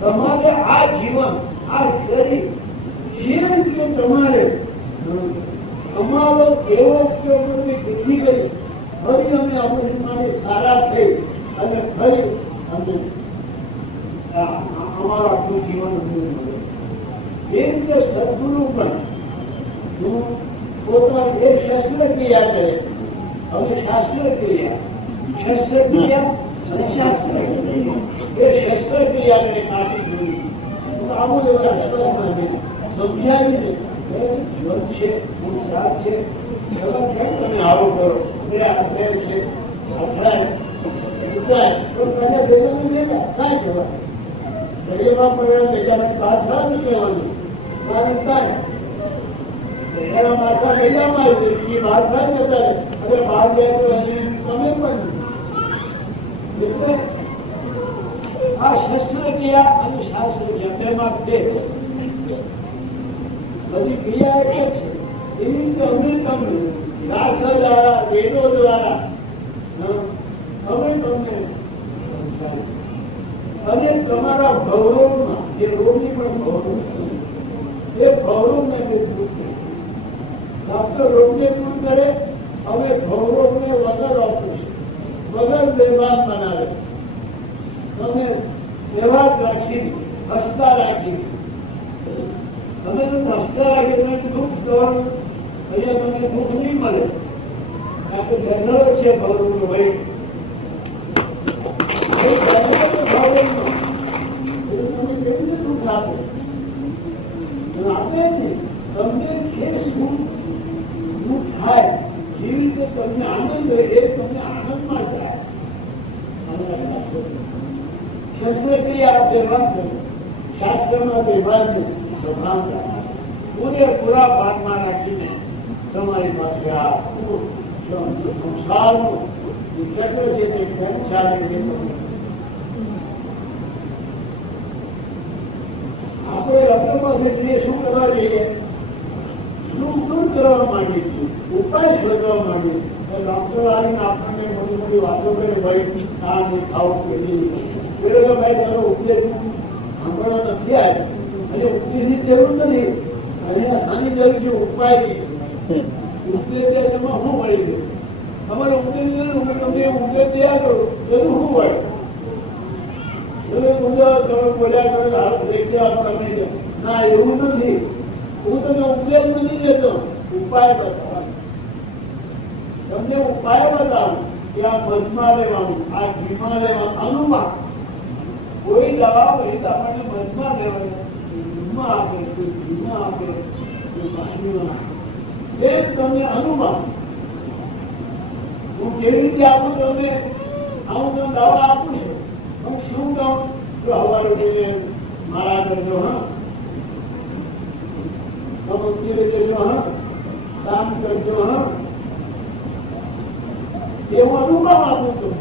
તમારે આ જીવન આ શરીર જેમ કે તમારે અમારો એવો ઘૂસી ગઈ ફરી અમે અમૃતમાને સારા થઈ અને ફરી અમે અમારું આટલું જીવન મળે. એ રીતે સદગુરુ પણ પોતાનું એ શસ્ત્રક્રિયા કરે. હવે શાસ્ત્રક્રિયા શસ્ત્રક્રિયા અને શાસ્ત્રક્રિયા એ શસ્ત્રક્રિયાને કાપી જોઈ આવું એવા સમજાવીને જીવન છે પુરુષાર્થ છે કેમ તમે આવું કરો છે અથડાય તો તને ભેગું લેતા કાંઈ કહેવાય દરિયામાં પડેલા બીજાને પાછા નથી કહેવાનું કારણ કાંઈ એના માથા બીજામાં આવી એ ભાષા જતા હવે બહાર જાય તો એને તમે પણ એટલે આ શસ્ત્રક્રિયા અને શાસ્ત્રક્રિયા તેમાં બે બધી ક્રિયા એક છે. એવી રીતે અમે તમને શાસ્ત્ર દ્વારા વેદો દ્વારા અમે તમને અને તમારા ભવરોગમાં જે રોગની પણ ભવરોગ એ ભવરોગને દૂર કરે. ડોક્ટર રોગને દૂર કરે. અમે ભવરોગને વગર ઓપરેશન વગર બેભાન બનાવે. તમે વ્યવહાર રાખી હસતા રાખી તમે તો હસતા રાખી તમે દુઃખ કરવાનું અહીંયા તમને દુઃખ નહીં મળે. કારણ કે જનરલ છે ભવરોગ ભાઈ તમને જે સુખ થાય જેવી રીતે તમને આનંદ હોય એ તમને આનંદમાં જાય. શસ્ત્રક્રિયા વ્યવહાર કરે શાસ્ત્રમાં વ્યવહાર સ્વભાવતા પૂરેપૂરા ભાગમાં રાખીને તમારી પાસે આ સંસારનું ચક્ર છે તે કેમ ચાલે આપણે ડોક્ટર પાસે જઈએ શું કરવા જઈએ શું દૂર કરવા માંગીએ છીએ ઉપાય શોધવા માંગીએ છીએ. ડોક્ટર આવીને આપણને મોટી મોટી વાતો કરે ભાઈ આ નહીં ખાવું પેલી ભાઈ તારો ઉપદેશ સાંભળવા નથી આવે અને ઉપદેશની જરૂર નથી અને આની જરૂર છે ઉપાયની. ઉપદેશ એમાં શું મળી ગયું તમારે ઉપદેશ હું તમને ઉપદેશ થયા કરું બધું શું હોય ના એવું નથી. હું તમને ઉપદેશ નથી દેતો ઉપાય બતાવું. તમને ઉપાય બતાવું કે આ મધમાં લેવાનું આ ઘીમાં લેવાનું અનુમાન કોઈ દવા હોય તો આપણને મધમાં લેવાની ઘીમાં આપે કોઈ ઘીમાં આપે કોઈ પાણીમાં એ તમને અનુમાન હું કેવી રીતે આપું તમને આવું તો દવા આપું છું હું શું કહું તો હવારે જઈને મારા કરજો હા મંદિરે જજો હા કામ કરજો હા એવું અનુભવ આપું છું.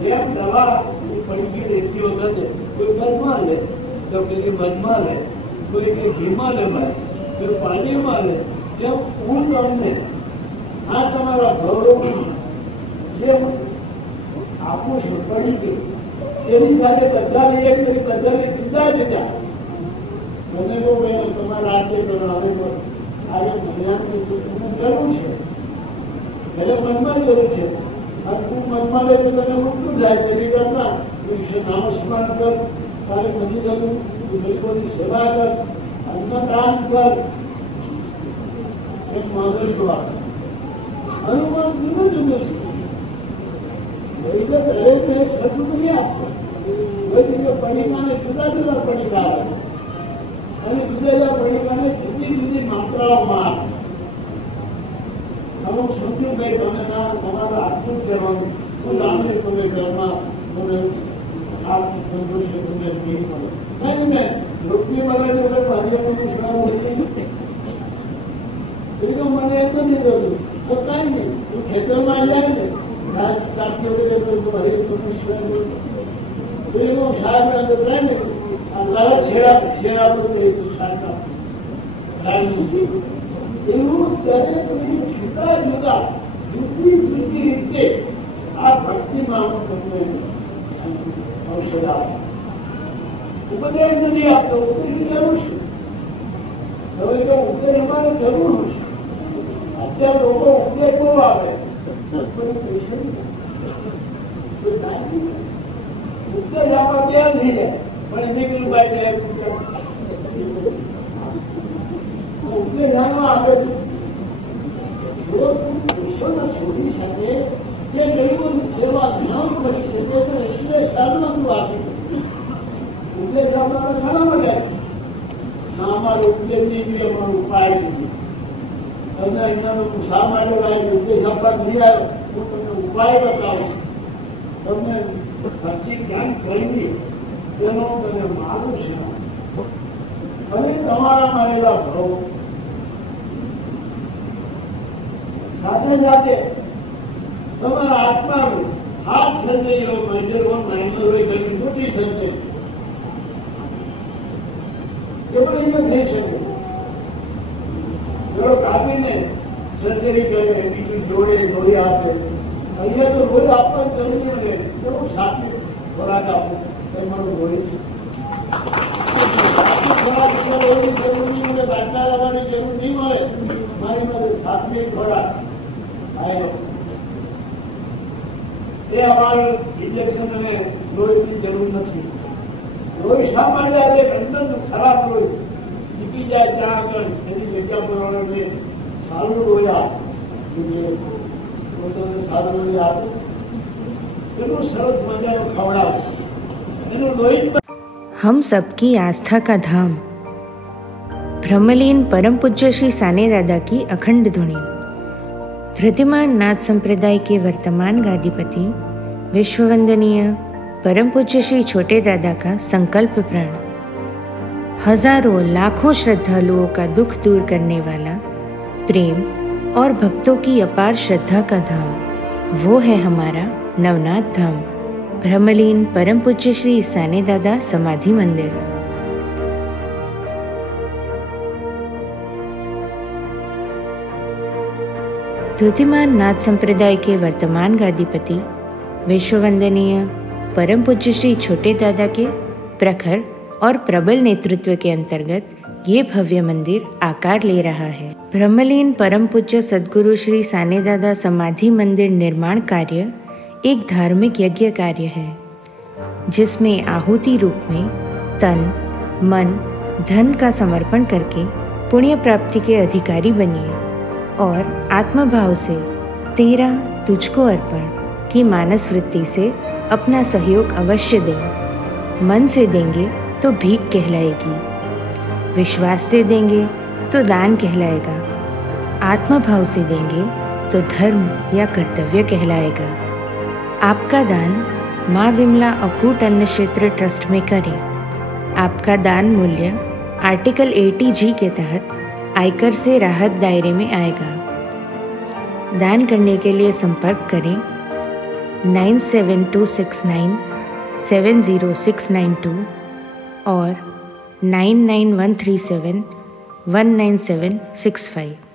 જેમ દવા પડી રહેતી વખતે કોઈ મધમાં લે તો પેલી મધમાં લે કોઈ કે ઘીમાં લેવાય કોઈ પાણીમાં લે જેમ હું તમને આ તમારા ગૌરવ જે આપું છું પડી ગઈ એની સાથે બધાને એક કરી બધાને જુદા જુદા મને તો તમારા આજે આજે મહિલાની જરૂર છે એટલે મનમાં જરૂર છે અને તું મનમાં લે તો તને ઉઠતું જાય તેની કરતા વિશે નામ સ્મરણ કર તારે નથી જવું ગરીબોની સેવા કર અન્નદાન કર એક માણસ અનુમાન જુદું જુદું છે એટલે દરેકને સરખું નહીં આપવું. પડીકાને જુદા જુદા પડીકા અને જુદા જુદા પડીકાને જુદી જુદી માત્રાઓમાં અમુક સમજુ ભાઈ તમે તમારે આટલું જ જવાનું હું લાંબે તમે ઘરમાં તમે આર્થિક સંતોષ તમને નહીં મળે નહીં ને રૂપિયા મળે તો ભાજપનું એ તો મને એમ નથી થતું તો કાંઈ નહીં તું ખેતરમાં જાય ને એવું દરેક જુદા જુદા જુદી જુદી રીતે આ ભક્તિમાં તમને ઔષધ આપે ઉપદેશ નથી આપતો, ઉપદેશની જરૂર છે. હવે જો ઉપદેશ અમારે જરૂર છે, અત્યારે લોકો ઉપદેશ બહુ આપે, ઉપદેશ આપવા તૈયાર થઈ જાય, પણ નીકળી બાય ઉપદેશ આનો આપે છે. જો તું ઈશ્વરના છોડી સાથે જે ગરીબોની સેવા ન કરી શકે તો એટલે સાધના તું આપી ઉપદેશ આપવાના ઘણા બધા. અમારો ઉપદેશ નહીં, અમારો ઉપાય નહીં. તમને અહીંયા શા માટે લાવ્યો ઉપદેશ આપવા નહીં આવ્યો, હું તમને ઉપાય બતાવું. તમને સાચી જ્ઞાન કરી તેનો તમે મારું છે અને તમારા મારેલા ભાવ સાથે સાથે તમારા આત્માનું હાથ સર્જરી હોય, મંજર હોય, નાઈનો હોય, ઘણી મોટી સર્જરી એ પણ અહીંયા થઈ શકે. જો કાપીને સર્જરી કરે, બીજું જોડે આપે. અહીંયા તો રોજ આપવા જરૂરી મળે, કેવું સાચું ખોરાક આપો તમારું રોજ ખોરાક એવી જરૂરી મને બાટલા લાવવાની જરૂર નહીં મળે. મારી માટે સાત્વિક ખોરાક આવ્યો એ અમારે ઇન્જેક્શન અને લોહીની જરૂર નથી. લોહી શા માટે આજે અંદર ખરાબ લોહી જીતી જાય ત્યાં આગળ એની જગ્યા પર સારું લોહી આપે, સારું લોહી આપે, એનું સરસ મજાનું ખવડાવે એનું લોહી. हम सबकी आस्था का धाम ब्रह्मलीन परम पूज्य श्री साने दादा की अखंड धुनी। धृतिमान नाथ संप्रदाय के वर्तमान गादीपति विश्ववंदनीय परम पूज्य श्री छोटे दादा का संकल्प प्रण। हजारों लाखों श्रद्धालुओं का दुख दूर करने वाला, प्रेम और भक्तों की अपार श्रद्धा का धाम, वो है हमारा नवनाथ धाम, ब्रह्मलीन परम पूज्य श्री साने दादा समाधि मंदिर। धृतिमान नाथ संप्रदाय के वर्तमान गादीपति विश्ववंदनीय परम पूज्य श्री छोटे दादा के प्रखर और प्रबल नेतृत्व के अंतर्गत ये भव्य मंदिर आकार ले रहा है। ब्रह्मलीन परम पूज्य सद्गुरु श्री साने दादा समाधि मंदिर निर्माण कार्य एक धार्मिक यज्ञ कार्य है, जिसमें आहुति रूप में तन, मन, धन का समर्पण करके पुण्य प्राप्ति के अधिकारी बनिए और आत्मभाव से तेरा तुझको अर्पण की मानस वृत्ति से अपना सहयोग अवश्य दें। मन से देंगे तो भीख कहलाएगी, विश्वास से देंगे तो दान कहलाएगा, आत्मभाव से देंगे तो धर्म या कर्तव्य कहलाएगा। आपका दान माँ विमला अखूट अन्न क्षेत्र ट्रस्ट में करें। आपका दान मूल्य आर्टिकल 80G के तहत आयकर से राहत दायरे में आएगा। दान करने के लिए संपर्क करें 97269 70692 और 99137 19765।